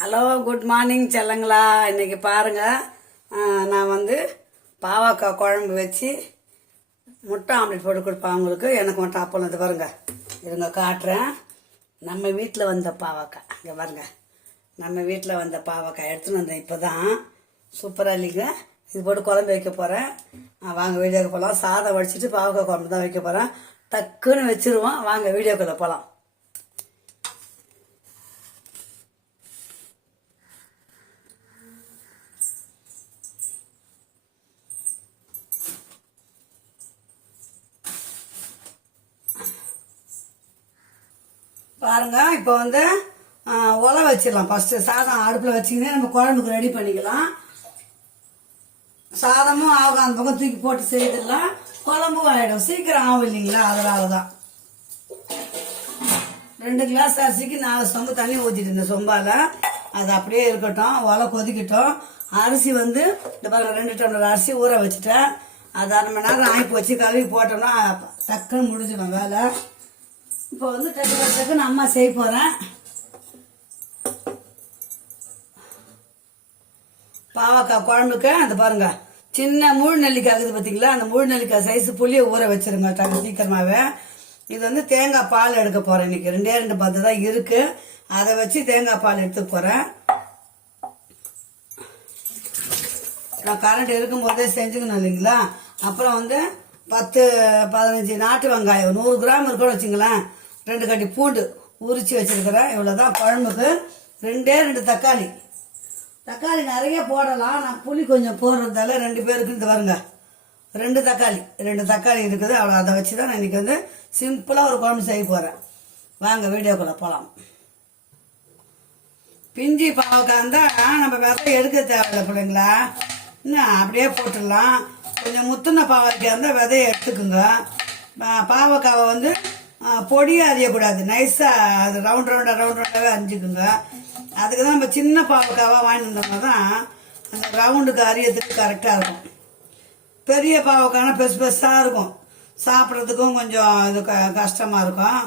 Hello, good morning செல்லங்களா. இன்னைக்கு பாருங்க, நான் வந்து பாவக்காய் குழம்பு வச்சு முட்டை ஆம்லேட் போட்டு கொடுப்பேன் அவங்களுக்கு. எனக்கு மட்டும் அப்பளம் இது பாருங்க, இருங்க காட்டுறேன். நம்ம வீட்டில் வந்த பாவக்காய் இங்கே பாருங்க, நம்ம வீட்டில் வந்த பாவக்காய் எடுத்துன்னு வந்தேன் இப்போ தான். சூப்பராக இல்லைங்க. இது போட்டு குழம்பு வைக்க போகிறேன். வாங்க வீடியோக்கு போகலாம். சாதம் வடிச்சிட்டு பாவக்காய் குழம்பு தான் வைக்க போகிறேன். டக்குன்னு வச்சிருவோம். வாங்க வீடியோக்குள்ளே போகலாம். பாருங்க, இப்போ வந்து உலை வச்சிடலாம். ஃபஸ்ட்டு சாதம் அடுப்பில் வச்சிங்கன்னா நம்ம குழம்புக்கு ரெடி பண்ணிக்கலாம். சாதமும் ஆகும், அந்த பக்கம் தூக்கி போட்டு செய்திடலாம். குழம்பும் ஆகிடும், சீக்கிரம் ஆகும் இல்லைங்களா. அதனால தான் 2 கிளாஸ் அரிசிக்கு 4 சொம்பு தண்ணி ஊற்றிட்டு இருந்தேன் சொம்பால். அது அப்படியே இருக்கட்டும், உலை கொதிக்கட்டும். அரிசி வந்து இந்த பாருங்க 2 டம்ளர் அரிசி ஊற வச்சுட்டேன். அது 1/2 மணி நேரம் ஆக்கி வச்சு கழுவி போட்டோம்னா டக்குன்னு முடிஞ்சிடும் வேலை. இப்போ வந்து டக்குன்னு அம்மா செய்ய போகிறேன். பாவக்காய் குழம்புக்கு அது பாருங்க, சின்ன முழு நெல்லிக்காய் இருக்குது பார்த்தீங்களா. அந்த முழு நெல்லிக்காய் சைஸ் புளியை ஊற வச்சிருங்க டக்கு சீக்கிரமாகவே. இது வந்து தேங்காய் பால் எடுக்க போகிறேன். இன்னைக்கு 2 பத்து தான் இருக்குது. அதை வச்சு தேங்காய் பால் எடுத்துக்க போகிறேன். நான் கரண்ட் இருக்கும்போதே செஞ்சுக்கணும் இல்லைங்களா. அப்புறம் வந்து 10-15 நாட்டு வெங்காயம் 100 கிராம் இருக்குன்னு வச்சுங்களேன். 2 கட்டி பூண்டு உரிச்சு வச்சிருக்கிறேன். இவ்வளோதான் குழம்புக்கு. 2 தக்காளி. தக்காளி நிறைய போடலாம், நான் புளி கொஞ்சம் போடுறதால 2 பேருக்கு இந்த வருங்க 2 தக்காளி இருக்குது. அவ்வளோ அதை வச்சு தான் நான் இன்னைக்கு வந்து சிம்பிளாக ஒரு குழம்பு செய்ய போகிறேன். வாங்க வீடியோக்குள்ளே போகலாம். பிஞ்சி பாவக்காய் இருந்தால் நம்ம விதை எடுக்க தேவையில்லை பிள்ளைங்களா. இன்னும் அப்படியே போட்டுடலாம். கொஞ்சம் முத்துன பாவக்காய் இருந்தால் விதையை எடுத்துக்குங்க. பாவக்காவை வந்து பொடியாக அறியக்கூடாது, நைஸாக அது ரவுண்டாகவே அரிஞ்சுக்குங்க. அதுக்கு தான் நம்ம சின்ன பாவக்காவாக வாங்கிட்டு வந்தோம்னா தான் அந்த ரவுண்டுக்கு அரியறதுக்கு கரெக்டாக இருக்கும். பெரிய பாவக்காய்னா பெருசாக இருக்கும், சாப்பிட்றதுக்கும் கொஞ்சம் இது கஷ்டமாக இருக்கும்.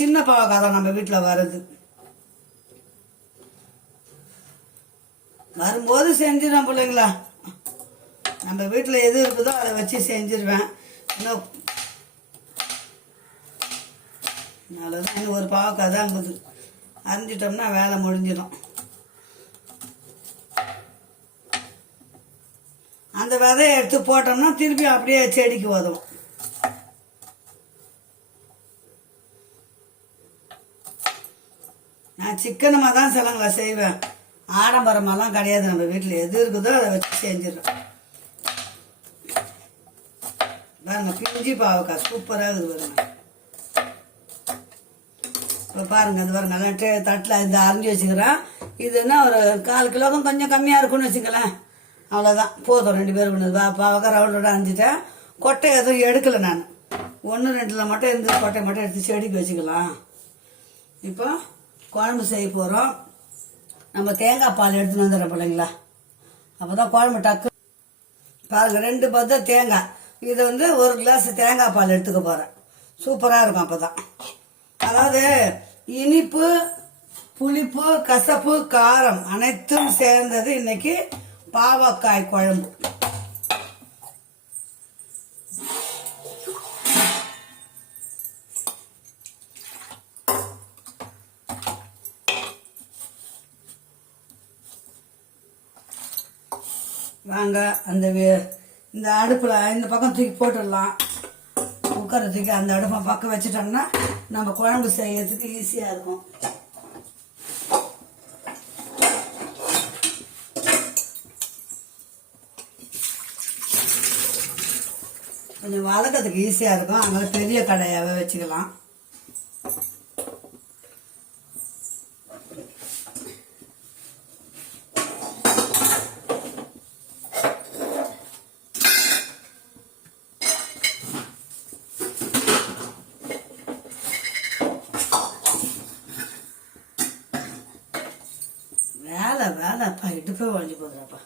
சின்ன பாவக்காய் தான் நம்ம வீட்டில் வருது. வரும்போது செஞ்சிடும் பிள்ளைங்களா. நம்ம வீட்டில் எது இருக்குதோ அதை வச்சு செஞ்சிருவேன். இன்னும் அவ்வளோதான். இன்னும் ஒரு பாவக்காய் தான் இருக்குது, அரிஞ்சிட்டோம்னா வேலை முடிஞ்சிடும். அந்த விதையை எடுத்து போட்டோம்னா திருப்பி அப்படியே செடிக்கு உதவும். நான் சிக்கனமாக தான் சிலங்களை செய்வேன், ஆடம்பரமாலாம் கிடையாது. நம்ம வீட்டில் எது இருக்குதோ அதை வச்சு செஞ்சிடறோம். பாருங்க, பிஞ்சி பாவக்காய் சூப்பராக இருக்குது பாருங்க. இப்போ பாருங்க, அது பாருங்க எல்லாம் தட்டில் இந்த அரிஞ்சு வச்சுக்கிறேன். இதுன்னா ஒரு 1/4 கிலோக்கும் கொஞ்சம் கம்மியாக இருக்குன்னு வச்சுக்கலாம். அவ்வளோதான், போதும் 2 பேருக்கு. பாவக்காய் ரவுண்டோட அரிஞ்சிட்டேன். கொட்டை எதுவும் எடுக்கலை நான். 1-2 மட்டும் இருந்து கொட்டை மட்டும் எடுத்து செடிக்கு வச்சுக்கலாம். இப்போ குழம்பு செய்ய போகிறோம். நம்ம தேங்காய் பால் எடுத்துன்னு வந்துடுறோம் பிள்ளைங்களா. அப்போ தான் குழம்பு டக்கு. பாருங்கள், 2 பத்த தேங்காய். இதை வந்து 1 கிளாஸ் தேங்காய் பால் எடுத்துக்க போகிறேன். சூப்பராக இருக்கும். அப்போ தான் அதாவது இனிப்பு, புளிப்பு, கசப்பு, காரம் அனைத்தும் சேர்ந்தது இன்னைக்கு பாவக்காய் குழம்பு. வாங்க இந்த அடுப்பில் இந்த பக்கம் தூக்கி போட்டுடலாம். குக்கரை தூக்கி அந்த அடுப்பை பக்கம் வச்சுட்டோம்னா நம்ம குழம்பு செய்யறதுக்கு ஈஸியாக இருக்கும். கொஞ்சம் வதக்கிறதுக்கு ஈஸியாக இருக்கும். அதனால பெரிய கடாயாவே வச்சுக்கலாம். வேலைப்பா, இடுப்பே வளைஞ்சு போகுதுப்பா.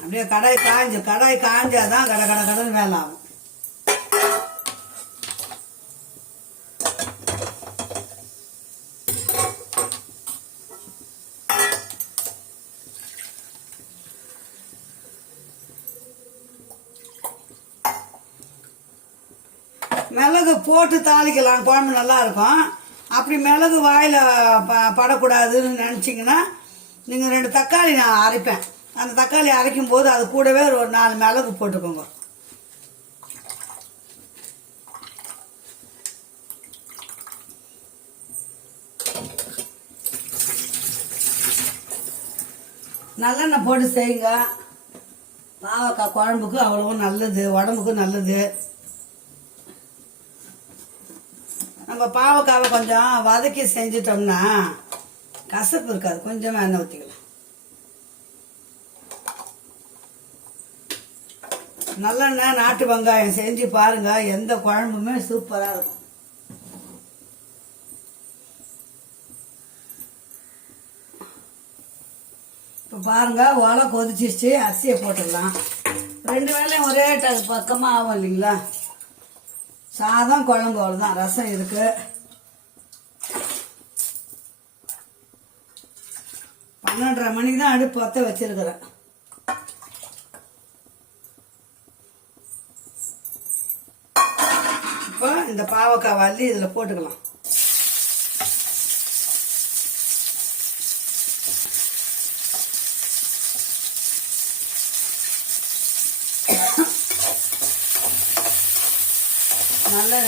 அப்படியே கடாய் காஞ்சாதான் கடன்னு வேலை ஆகும். மிளகு போட்டு தாளிக்கலாம், குழம்பு நல்லா இருக்கும். அப்படி மிளகு வாயில் படக்கூடாதுன்னு நினச்சிங்கன்னா நீங்கள் 2 தக்காளி நான் அரைப்பேன். அந்த தக்காளி அரைக்கும் போது அது கூடவே ஒரு 4 மிளகு போட்டுக்கோங்க. நல்லெண்ணெய் போட்டு செய்யுங்க. பாவக்காய் குழம்புக்கு அவ்வளவும் நல்லது, உடம்புக்கும் நல்லது. நம்ம பாவக்காவை கொஞ்சம் வதக்கி செஞ்சிட்டோம்னா கசப்பு இருக்காது. கொஞ்சமாக எண்ணெய் ஊற்றிக்கலாம். நல்லெண்ணெய் நாட்டு வெங்காயம் செஞ்சு பாருங்க, எந்த குழம்புமே சூப்பராக இருக்கும். இப்போ பாருங்க, ஒலை கொதிச்சிச்சு, அரிசியை போட்டுடலாம். 2 வேளையும் ஒரே பக்கமாக ஆகும் இல்லைங்களா? சாதம் குழம்பு அவ்வளோதான். ரசம் இருக்கு. 12:30 மணிக்கு தான் அடுப்பு பற்ற வச்சிருக்கிறேன். இப்போ இந்த பாவக்காய் வள்ளி இதில் போட்டுக்கலாம்.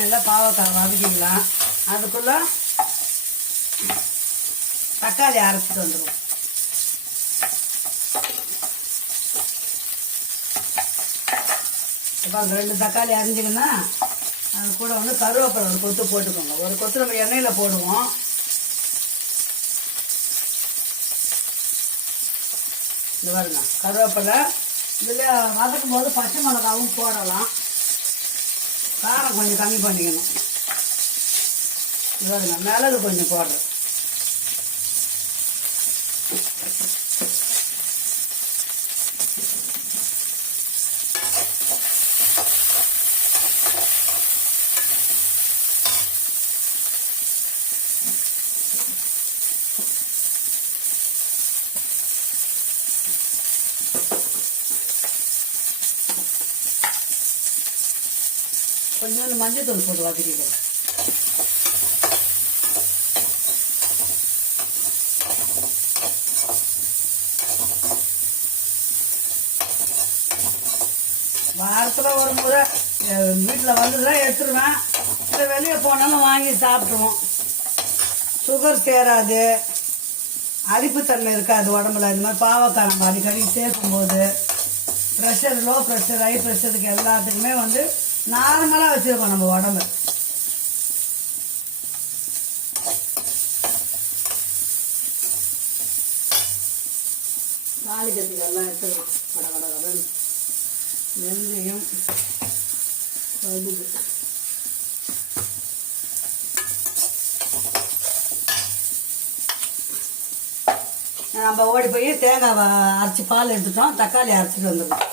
நல்லா பாவக்காய் வதக்கிக்கலாம். அதுக்குள்ள தக்காளி அரைச்சிட்டு வந்துடும். இப்போ அந்த 2 தக்காளி அரைஞ்சிங்கன்னா அது கூட வந்து கருவேப்பிலை ஒரு கொத்து போட்டுக்கோங்க. ஒரு கொத்து நம்ம எண்ணெயில் போடுவோம். இந்த பாருங்க, கருவேப்பிலை. இதில் வதக்கும் போது பச்சை மிளகாவும் போடலாம். காரம் கொஞ்சம் கம்மி பண்ணிக்கணும். இவ்வளோ மிளகு கொஞ்சம் போடுறேன். கொஞ்சோண்டு மஞ்சள் தூள் போட்டு வதக்கிக்கலாம். வாரத்தில் ஒரு முறை வீட்டில் வந்துதான் எடுத்துருவேன். இல்லை வெளியே போனாலும் வாங்கி சாப்பிட்ருவோம். சுகர் சேராது, அரிப்புத்தன்மை இருக்காது உடம்புல. இந்த மாதிரி பாவக்காய் நம்ம அடிக்கடி சேர்க்கும்போது ப்ரெஷர், லோ ப்ரெஷர், ஹை ப்ரெஷருக்கு எல்லாத்துக்குமே வந்து நார்மலாக வச்சுருக்கோம் நம்ம உடம்பு. தாளிக்கிறதுக்கு எல்லாம் எடுத்துக்கலாம். கடகடகடன் வெந்தயம், கடுகு, நம்ம ஓடி போய் தேங்காய் அரைச்சி பால் எடுத்துட்டோம். தக்காளி அரைச்சிட்டு வந்துடும்.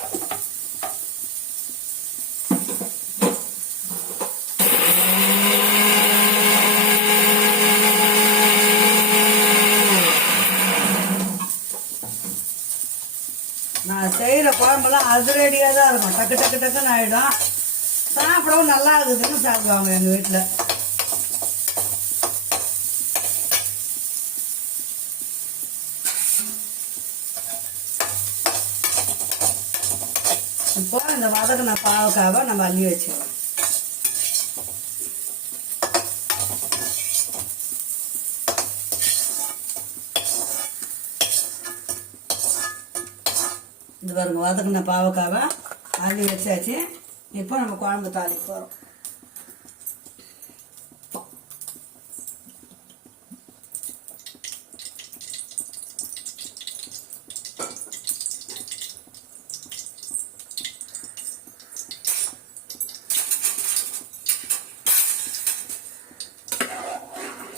நான் செய்கிற குழம்பெல்லாம் அதிரடியாக தான் இருக்கும். டக்கு டக்கு டக்குன்னு ஆகிடும். சாப்பிடவும் நல்லா இருக்குதுன்னு சாப்பிடுவாங்க எங்கள் வீட்டில். இப்போ இந்த வதக்கின பாவக்காவை நம்ம அள்ளி வச்சுக்கலாம். இது பாருங்க, வதக்கின பாவக்காவை அள்ளி வச்சாச்சு. இப்போ நம்ம குழம்பு தாளிக்க போகிறோம்.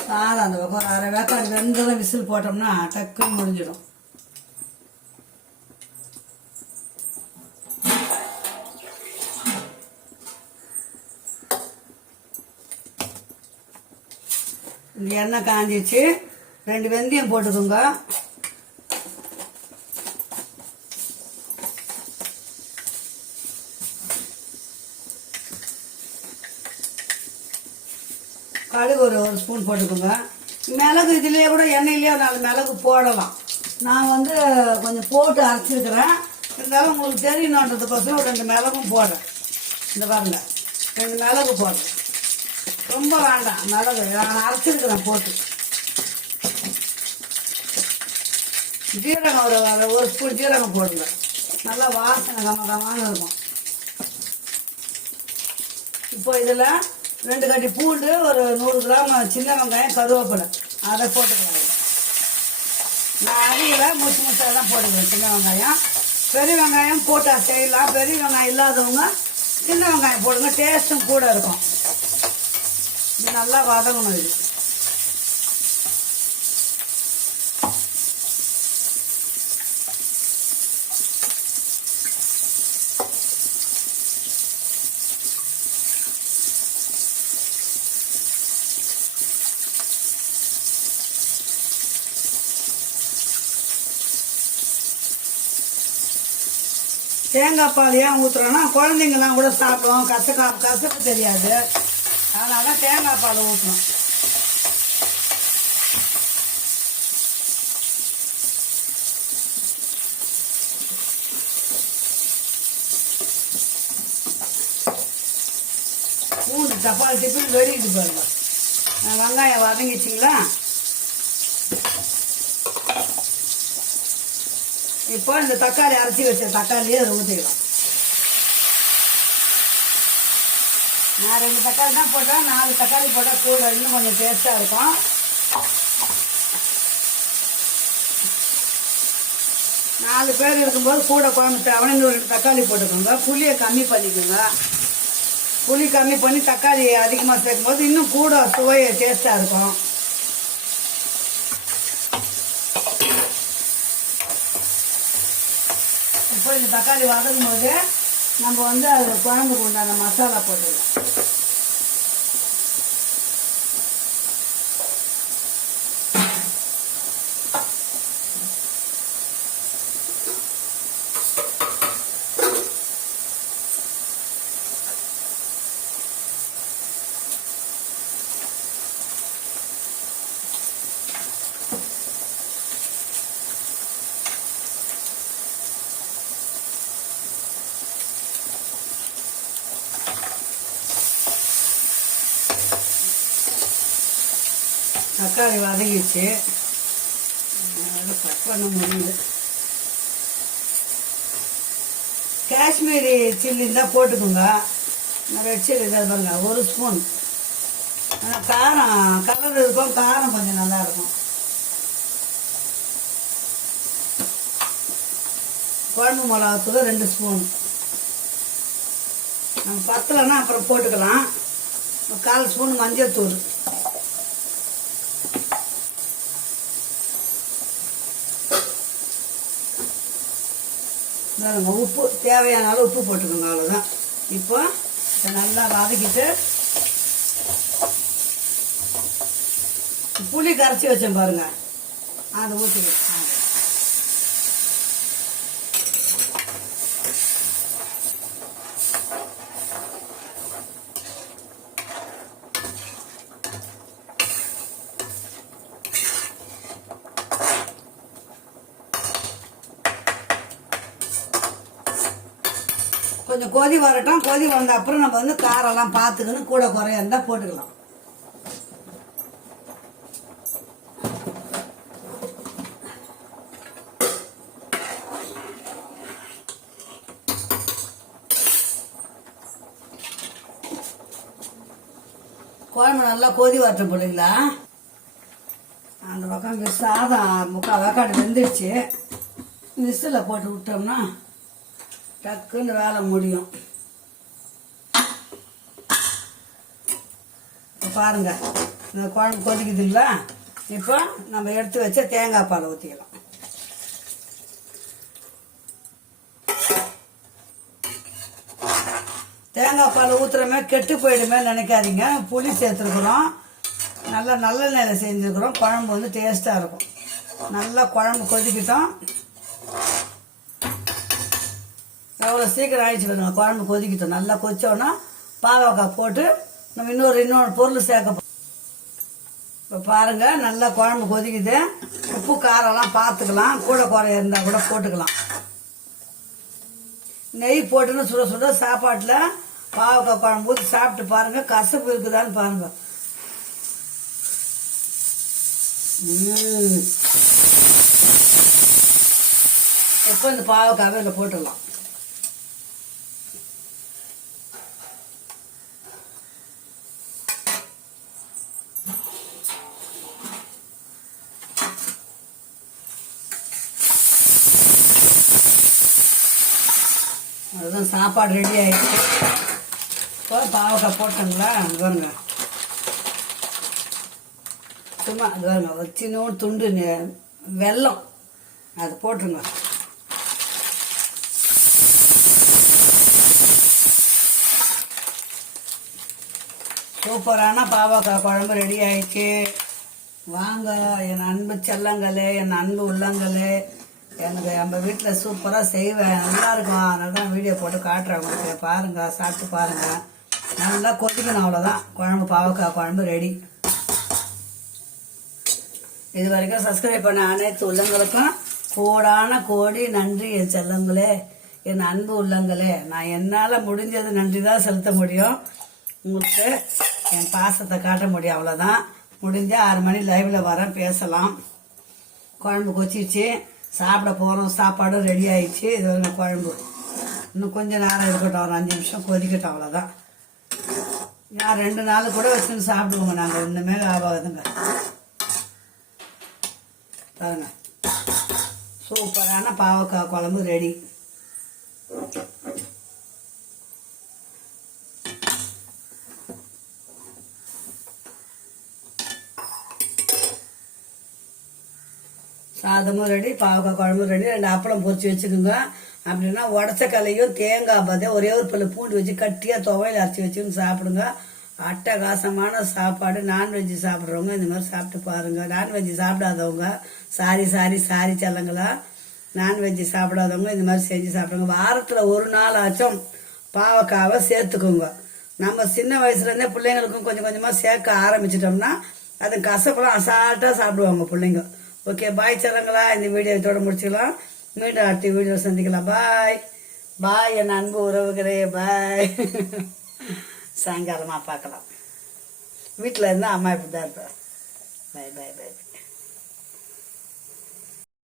சாதம் அந்த பக்கம் அரை வேக்காடு வெந்ததும் விசில் போட்டோம்னா டக்குன்னு முடிஞ்சிடும். இந்த எண்ணெய் காஞ்சிச்சு. 2 வெந்தயம் போட்டுக்கோங்க. கடுகு ஒரு ஸ்பூன் போட்டுக்கோங்க. மிளகு இதுலேயே கூட எண்ணெயிலேயே 4 மிளகு போடலாம். நான் வந்து கொஞ்சம் போட்டு அரைச்சிருக்கிறேன். இருந்தாலும் உங்களுக்கு தெரியணுன்றதுக்கோசரம் ஒரு 2 மிளகும் போடுறேன். இந்த பாருங்க 2 மிளகு போடுறேன். ரொம்ப வேண்டாம் மிளகு, நான் அரைச்சிருக்கிறேன் போட்டு. ஜீரகம் ஒரு ஸ்பூன் ஜீரகம் போடுங்க. நல்லா வாசனை கமகமான இருக்கும். இப்போ இதில் 2 கட்டி பூண்டு, ஒரு 100 கிராம் சின்ன வெங்காயம், கருவேப்பிலை அதை போட்டுக்கலாம். நான் அதில் முச்சாக தான் போட்டுக்கிறேன் சின்ன வெங்காயம். பெரிய வெங்காயம் போட்டால் செய்யலாம். பெரிய வெங்காயம் இல்லாதவங்க சின்ன வெங்காயம் போடுங்க, டேஸ்ட்டும் கூட இருக்கும். இது நல்லா வதங்கணும். இது தேங்காய் பால் ஏன் ஊற்றுறோன்னா குழந்தைங்கலாம் கூட சாப்பிடுவோம், கசப்பு தெரியாது. அதனால தேங்காய் பால் ஊற்றணும். பூண்டு தப்பால் டிப்பில் வெடிக்கிட்டு பாருங்க. வெங்காயம் வதங்கிச்சிங்களா? இப்போ இந்த தக்காளி அரைச்சி வச்ச தக்காளியே அதை ஊற்றிக்கலாம். நான் 2 தக்காளி தான் போட்டேன். 4 தக்காளி போட்டால் கூட இன்னும் கொஞ்சம் டேஸ்ட்டாக இருக்கும். நாலு பேர் இருக்கும்போது கூட குழம்பு தேவை. இன்னும் 2 தக்காளி போட்டுக்கோங்க. புளியை கம்மி பண்ணிக்கோங்க. புளி கம்மி பண்ணி தக்காளி அதிகமாக சேர்க்கும்போது இன்னும் கூட சுவையை டேஸ்ட்டாக இருக்கும். இப்போ இந்த தக்காளி வதக்கும் போது நம்ம வந்து அது குழம்புக்கு உண்டான மசாலா போட்டுக்கலாம். தக்காளி வதங்கிச்சு, கட் பண்ண முடியுது. காஷ்மீரி சில்லி தான் போட்டுக்கோங்க. ரெட் சில்லி தான் பாருங்க 1 ஸ்பூன். ஆனால் காரம் கலர் இருக்கும், காரம் கொஞ்சம் நல்லா இருக்கும். குழம்பு மிளகாத்தூள் 2 ஸ்பூன். நம்ம பத்தலைன்னா அப்புறம் போட்டுக்கலாம். 1/4 ஸ்பூன் மஞ்சள் தூள். உப்பு தேவையான அளவு உப்பு போட்டுக்கோங்க. அவ்வளோதான். இப்போ இதை நல்லா வதக்கிட்டு புளி கரைச்சி வச்சேன் பாருங்க, அதை ஊற்றிடுங்க. கொஞ்சம் கொதி வரட்டும். கொதி வந்த அப்புறம் நம்ம வந்து காரெல்லாம் பார்த்துக்கணும், கூட குறையா இருந்தால் போட்டுக்கலாம். குழம்பு நல்லா கொதி வரட்டும் போடுங்களா. அந்த பக்கம் சாதம் 3/4 வேக்காடு வெந்துடுச்சு. விசில் போட்டு விட்டோம்னா டக்குன்னு வேலை முடியும். பாருங்க இந்த குழம்பு கொதிக்குதுங்களா. இப்போ நம்ம எடுத்து வச்ச தேங்காய் பால் ஊற்றிக்கலாம். தேங்காய் பால் ஊற்றுறமே கெட்டு போயிடுமே நினைக்காதீங்க. புளி சேர்த்துருக்குறோம், நல்லா நல்லெண்ணெயில் செஞ்சுருக்குறோம். குழம்பு வந்து டேஸ்ட்டாக இருக்கும். நல்லா குழம்பு கொதிக்கிட்டோம். எவ்வளோ சீக்கிரம் ஆயிடுச்சு பாருங்க. குழம்பு கொதிக்கிட்டோம். நல்லா கொதிச்சோன்னா பாவக்காய் போட்டு நம்ம இன்னொரு பொருள் சேர்க்க. இப்போ பாருங்கள் நல்லா குழம்பு கொதிக்குது. உப்பு காரம்லாம் பார்த்துக்கலாம், கூட குறைய இருந்தால் கூட போட்டுக்கலாம். நெய் போட்டுன்னு சுட சுட சாப்பாட்டில் பாவக்காய் குழம்பு ஊற்றி சாப்பிட்டு பாருங்கள், கசப்பு இருக்குதான்னு பாருங்கள். இப்போ இந்த பாவக்காவை இதில் போட்டுடலாம். அதுதான் சாப்பாடு ரெடி ஆகிடுச்சு. இப்போ பாவக்காய் போட்டோங்களா, அது பாருங்க. சும்மா அது பாருங்க, ஒரு சின்ன துண்டு வெல்லம் அது போட்டுருங்க. சூப்பரான பாவக்காய் குழம்பு ரெடி ஆயிடுச்சு. வாங்க என் அன்பு செல்லங்களே, என் அன்பு உள்ளங்களே. எனக்கு நம்ம வீட்டில் சூப்பராக செய்வேன், நல்லா இருக்கும். அதனால தான் வீடியோ போட்டு காட்டுறேன் உங்களுக்கு. பாருங்கள், சாப்பிட்டு பாருங்கள். நல்லா கொதிக்கணும், அவ்வளோதான். குழம்பு பாவக்காய் குழம்பு ரெடி. இது வரைக்கும் சப்ஸ்கிரைப் பண்ண அனைத்து உள்ளங்களுக்கும் கோடான கோடி நன்றி என் செல்லங்களே, என் அன்பு உள்ளங்களே. நான் என்னால் முடிஞ்சது நன்றி தான் செலுத்த முடியும். உங்களுக்கு என் பாசத்தை காட்ட முடியும், அவ்வளோதான். முடிஞ்சால் 6 மணி லைவில் வரேன், பேசலாம். குழம்பு கொச்சிச்சு, சாப்பிட போகிறோம். சாப்பாடும் ரெடி ஆயிடுச்சு. இது ஒரு குழம்பு இன்னும் கொஞ்சம் நேரம் இருக்கட்டும், ஒரு 5 நிமிஷம் கொதிக்கட்டும், அவ்வளோதான். நான் 2 நாள் கூட வச்சுன்னு சாப்பிடுவோங்க நாங்கள், இன்னுமே ஆகாதுங்க. பாருங்க, சூப்பரான பாவக்காய் குழம்பு ரெடி. சாதமும் ரெடி, பாவக்காய் குழம்பு ரெடி. 2 அப்பளம் பொரிச்சு வச்சுக்கோங்க. அப்படின்னா உடச்ச கல்லையும் தேங்காய் பதே ஒரே ஒரு பல்லு பூண்டு வச்சு கட்டியாக துவையில் அரைச்சி வச்சுன்னு சாப்பிடுங்க. அட்டகாசமான சாப்பாடு. நான்வெஜ்ஜு சாப்பிட்றவங்க இந்த மாதிரி சாப்பிட்டு பாருங்கள். நான்வெஜ்ஜு சாப்பிடாதவங்க சாரி செல்லங்களா. நான்வெஜ்ஜு சாப்பிடாதவங்க இந்த மாதிரி செஞ்சு சாப்பிடுங்க. வாரத்தில் 1 நாள் ஆச்சும் பாவக்காவை சேர்த்துக்கோங்க. நம்ம சின்ன வயசுலேருந்தே பிள்ளைங்களுக்கும் கொஞ்சம் கொஞ்சமாக சேர்க்க ஆரம்பிச்சிட்டோம்னா அது கசப்பெல்லாம் அசால்ட்டாக சாப்பிடுவாங்க பிள்ளைங்க. ஓகே, பாய் செல்லங்களா. இந்த வீடியோ இதோட முடிச்சுக்கலாம். மீண்டும் அடுத்த வீடியோ சந்திக்கலாம். பாய் என் அன்பு உறவுகளே, பாய். சாயங்காலமாக பார்க்கலாம். வீட்டில் இருந்தால் அம்மா இப்படி தான் இருப்பேன். பாய்.